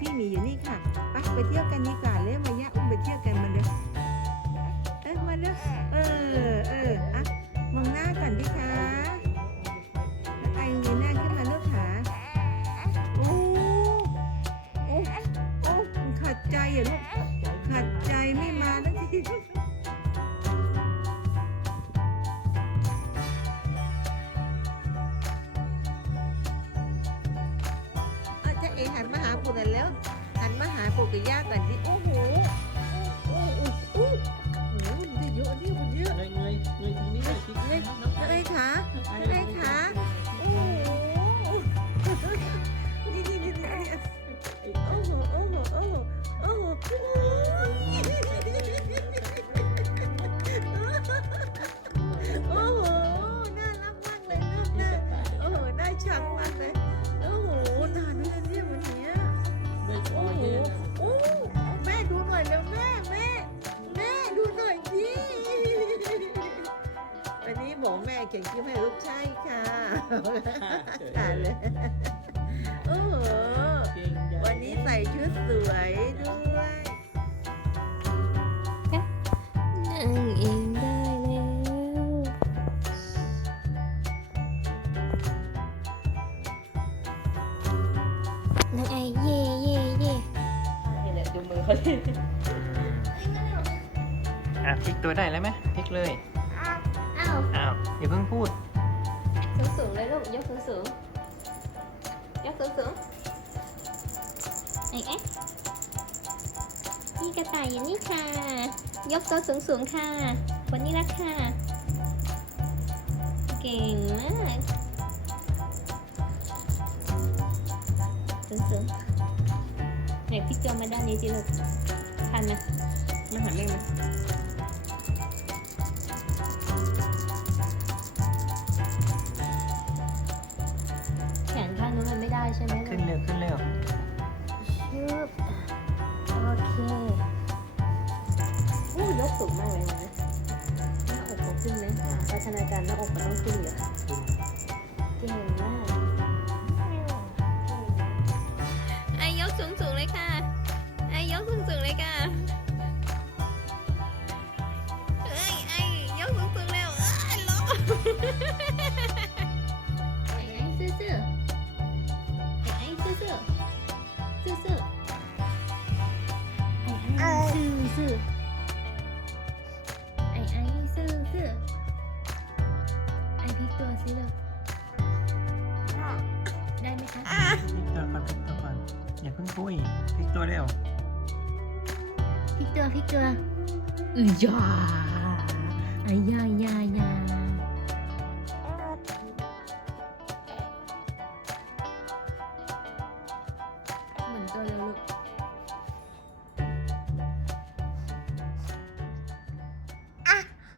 พี่มีอยู่นี่ค่ะไปไปเที่ยวกันดีกว่าเล่มายะอุ้มไปเที่ยวกันมาเร็วเอ้มาเร็วเออเอออะมองหน้าก่อนดิคะไอเงยหน้าขึ้นมาลูกขาโอ้โอ้โอ้ขัดใจเหรอลูกขัดใจไม่มาแล้วที เองหันมาหาปู่นั่นแล้วหันมาหาปู่กับย่าก่อนดิโอ้ เขียนคิ้วให้ลูกใช่ค่ะอ่านเลยโอ้โหเก่งใหญ่วันนี้ใส่ชุดสวยด้วยนั่งเองได้แล้ว น้องไอเย่เย่เย่นี่แหละดูมือเขาดิอะพลิกตัวได้แล้วไหมพลิกเลย อ้าวอย่าเพิ่งพูด สูงสูงๆเลยลูกยกสูงสูงๆยกสูงสูงๆไอ้เอ๊ะนี่กระต่ายอยู่นี่ค่ะ ยกตัวสูงสูงๆค่ะคนนี้ละค่ะ เก่งมากสูงสูงๆไหนพี่โจมาด้านนี้สิลูกทันไหมมาหาแม่มาแข ใช่ไหมขึ้นเร็วขึ้นเร็วชึบโอเคอู้ยกสูงมากเลยนะหน้าอกเขาขึ้นไหมพัฒนาการหน้าอกมันต้องขึ้นอยู่เก่งมากไอยกสูงสูงๆเลยค่ะไอยกสูงสูงๆเลยค่ะเอ้ยไอยกสูงสูงๆเร็วเอ้ยลง ๆไอ้ไอ้ซื่อๆซื่อๆไอ้ไอ้ซื่อๆไอ้ไอ้ซื่อๆไอ้พลิกตัวสิลูกได้ไหมคะพลิกตัวก่อนพลิกตัวก่อนอย่าเพิ่งคุยพลิกตัวเร็วพลิกตัวพลิกตัวอือยาอายายายา each other look.